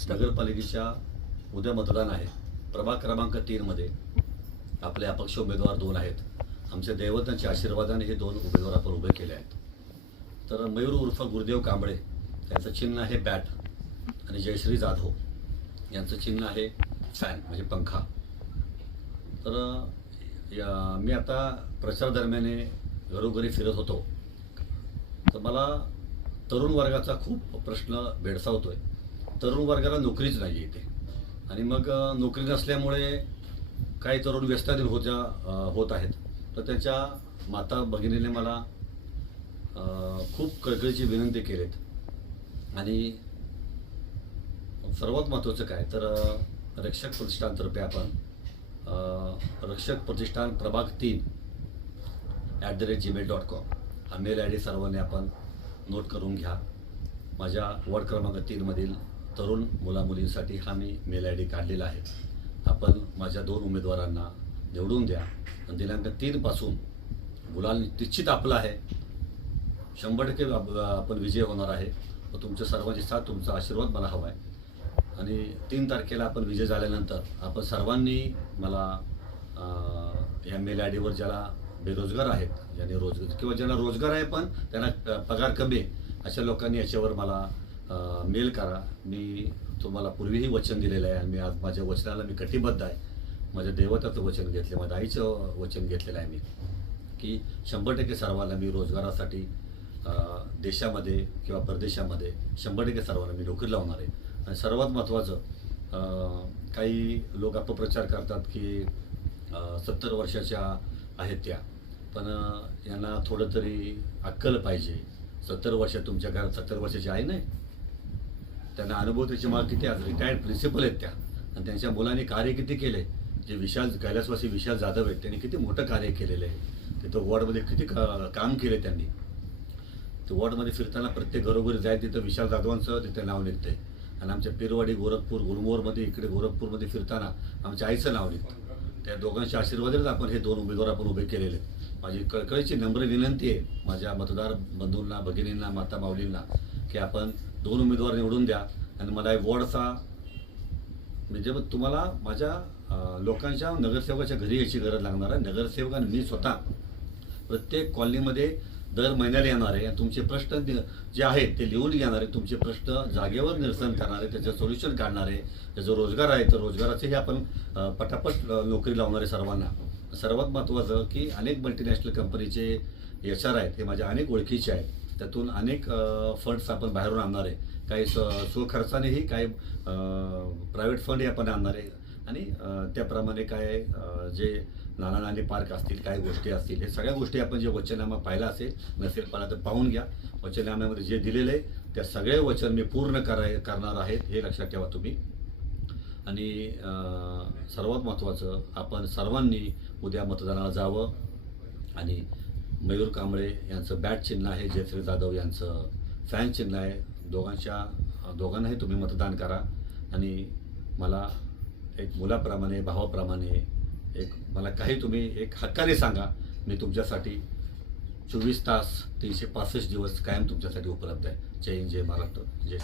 नगरपालिकेच्या उद्या मतदान आहे। प्रभाग क्रमांक 3 मध्ये आपले अपक्ष उमेदवार 2 आहेत। आमच्या दैवतांच्या आशीर्वादाने हे 2 उमेदवार आपण उभे केले आहेत। तर मयूर उर्फ गुरुदेव कांबळे याचं चिन्ह आहे बॅट आणि जयश्री जाधव यांचं चिन्ह आहे फॅन म्हणजे पंखा। तर मी आता प्रचार दरम्यान घरोघरी फिरत होतो, तर मला तरुण वर्गाचा खूप प्रश्न भेडसावतोय। तरुण वर्गाला नोकरीच नाही इथे, आणि मग नोकरी नसल्यामुळे काही तरुण व्यसनाधीन होत आहेत। तर त्यांच्या माता भगिनीने मला खूप कळकळीची विनंती केलीत, आणि सर्वात महत्त्वाचं काय तर रक्षक प्रतिष्ठानतर्फे आपण रक्षक प्रतिष्ठान प्रभाग 3 @gmail.com हा मेल ID सर्वांनी आपण नोट करून घ्या। माझ्या वॉर्ड क्रमांक 3 मधील तरुण मुलामुलींसाठी हा मी मेल ID काढलेला आहे। आपण माझ्या 2 उमेदवारांना निवडून द्या। दिनांक 3 पासून गुलाल निश्चित आपला आहे, 100% आपण विजय होणार आहे। व तुमच्या सर्वांची साथ, तुमचा आशीर्वाद मला हवा आहे। आणि 3 तारखेला आपण विजय झाल्यानंतर आपण सर्वांनी मला या मेल ID वर ज्याला बेरोजगार आहेत, ज्यांनी रोजगार किंवा ज्यांना रोजगार आहे पण त्यांना पगार कमी, अशा लोकांनी याच्यावर मला मेल करा। मी तुम्हाला पूर्वीही वचन दिलेलं आहे, आणि मी आज माझ्या वचनाला मी कटिबद्ध आहे। माझ्या देवताचं वचन घेतलं, माझ्या आईचं वचन घेतलेलं आहे मी, की 100% सर्वांना मी रोजगारासाठी देशामध्ये किंवा परदेशामध्ये 100% सर्वांना मी नोकरी लावणार आहे। आणि सर्वात महत्त्वाचं, काही लोक अपप्रचार करतात की 70 वर्षाच्या आहेत त्या, पण यांना थोडं तरी अक्कल पाहिजे। 70 वर्ष तुमच्या घरात 70 वर्षाची आई नाही, त्यांना अनुभव त्याची माग किती, आज रिटायर्ड प्रिन्सिपल आहेत त्या, आणि त्यांच्या मुलांनी कार्य किती केले। जे कैलासवासी विशाल जाधव आहेत, त्यांनी किती मोठं कार्य केलेलं आहे। तिथं वॉर्डमध्ये किती काम केले त्यांनी। तर वॉर्डमध्ये फिरताना प्रत्येक घरोघरी जाय तिथं विशाल जाधवांचं तिथं नाव निघतंय, आणि आमच्या पिरवाडी, गोरखपूर, गुलमोहरमध्ये इकडे गोरखपूरमध्ये फिरताना आमच्या आईचं नाव निघतं। त्या दोघांच्या आशीर्वादानेच आपण हे 2 उमेदवार आपण उभे केलेले आहेत। माझी कळकळीची नम्र विनंती आहे माझ्या मतदार बंधूंना, भगिनींना, माता माऊलींना, की आपण 2 उमेदवार निवडून द्या। आणि मला वॉर्डचा म्हणजे तुम्हाला माझ्या लोकांच्या नगरसेवकाच्या घरी यायची गरज लागणार आहे। नगरसेवक आणि मी स्वतः प्रत्येक कॉलनीमध्ये दर महिन्याला येणार आहे, आणि तुमचे प्रश्न जे आहेत ते लिहून घेणार आहे। तुमचे प्रश्न जागेवर निरसन करणार आहे, त्याचं सोल्युशन काढणार आहे। त्याचं रोजगार आहे तर रोजगाराचेही आपण पटापट नोकरी लावणार आहे सर्वांना। सर्वात महत्त्वाचं की अनेक मल्टीनॅशनल कंपनीचे HR आहेत, हे माझ्या अनेक ओळखीचे आहेत। त्यातून अनेक फंड्स आपण बाहेरून आणणार आहे, काही स्वखर्चानेही, काही प्रायव्हेट फंडही आपण आणणार आहे। आणि त्याप्रमाणे काय जे नाना पार्क असतील, काही गोष्टी असतील, हे सगळ्या गोष्टी आपण जे वचननामा पाहिला नसेल पाहिला तर पाहून घ्या। वचननाम्यामध्ये जे दिलेलं आहे त्या सगळे वचन मी पूर्ण करणार आहेत, हे लक्षात ठेवा तुम्ही। आणि सर्वात महत्त्वाचं, आपण सर्वांनी उद्या मतदानाला जावं। आणि मयूर कांबळे यांचं बॅट चिन्ह आहे, जयश्री जाधव यांचं फॅन चिन्ह आहे। दोघांनाही तुम्ही मतदान करा, आणि मला एक मुलाप्रमाणे, भावाप्रमाणे मला काही तुम्ही एक हक्काने सांगा। मी तुमच्यासाठी 24 तास 365 दिवस कायम तुमच्यासाठी उपलब्ध आहे। जय हिंद, जय महाराष्ट्र, जय